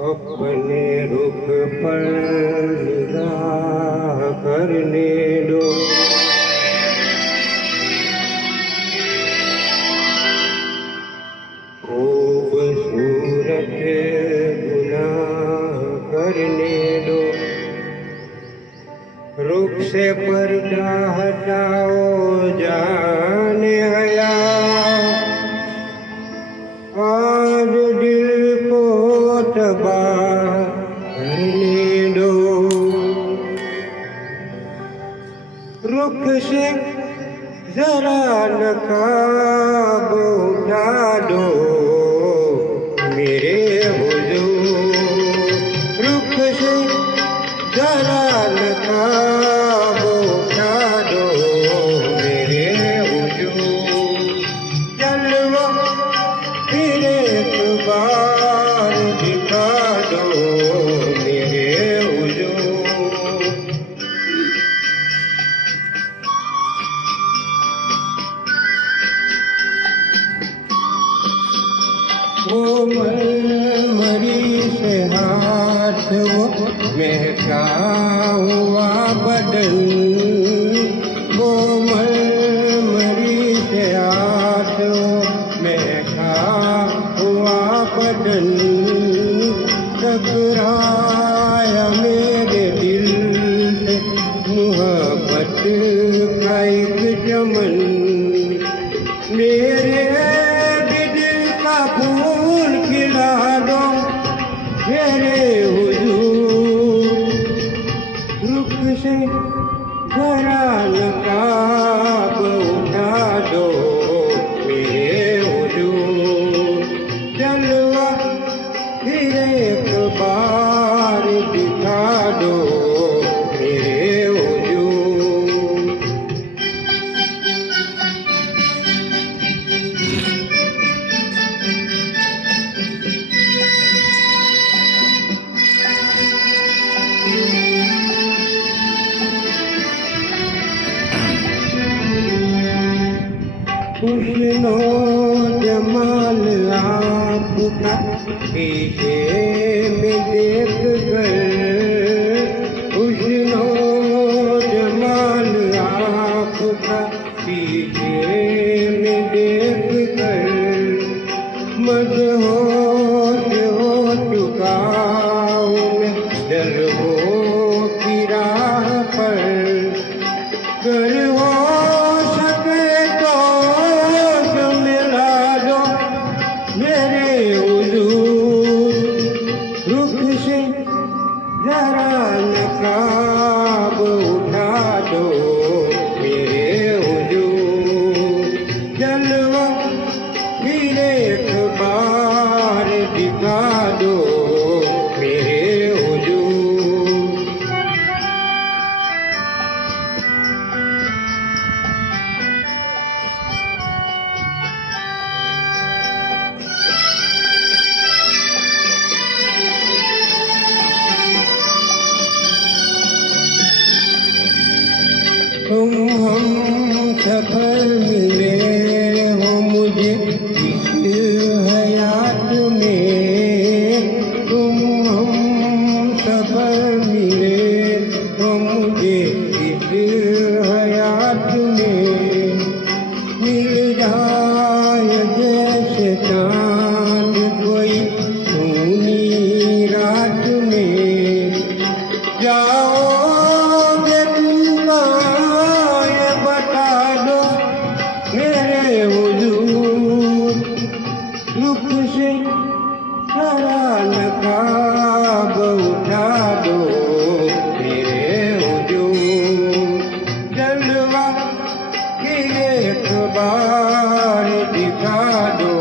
अपने रुख पर निगाह करने दो। खूबसूरत गुनाह करने दो। रुख से पर्दा हटाओ जाने आया। आज दिल को तबाह करने दो। रुख से जरा नकाब उठा दो मेरे हुजूर। रुख से जरा नकाब उठा दो मेरे हुजूर। जलवा फिर एक बार दिखा दो मेरे हुजूर। वो मरी से हाथ वो महका हुआ बदन। वो मरी से हाथ वो महका हुआ बदन। टकराया मेरे दिल से मोहब्बत का एक चमन। मेरे फूल खिला दो मेरे हुजूर। रुख से जरा नकाब उठा दो मेरे हुजूर। जलवा फिर एक बार दिखा दो मेरे हुजूर। हुस्नो जमाल आपका शीशे में देख कर। हुस्नो जमाल आपका शीशे में देख कर। मदहोश हो चुका हूँ मैं दरबों की राह पर। गर हो सके तो मिला दो मेरे हुजूर। रुख से जरा नकाब उठा दो मेरे हुजूर। जलवा फिर एक बार दिखा दो मेरे हुजूर। तुम हम सफर मिले हो मुझे इस हयात में। तुम हम सफर मिले हो मुझे इस हयात में। मिल जाए जैसे चांद कोई सूनी रात में। जाओगे तुम ये बता दो मेरे हुजूर। रुख से जरा नकाब उठा दो मेरे हुजूर। जलवा फिर एक बार दिखा दो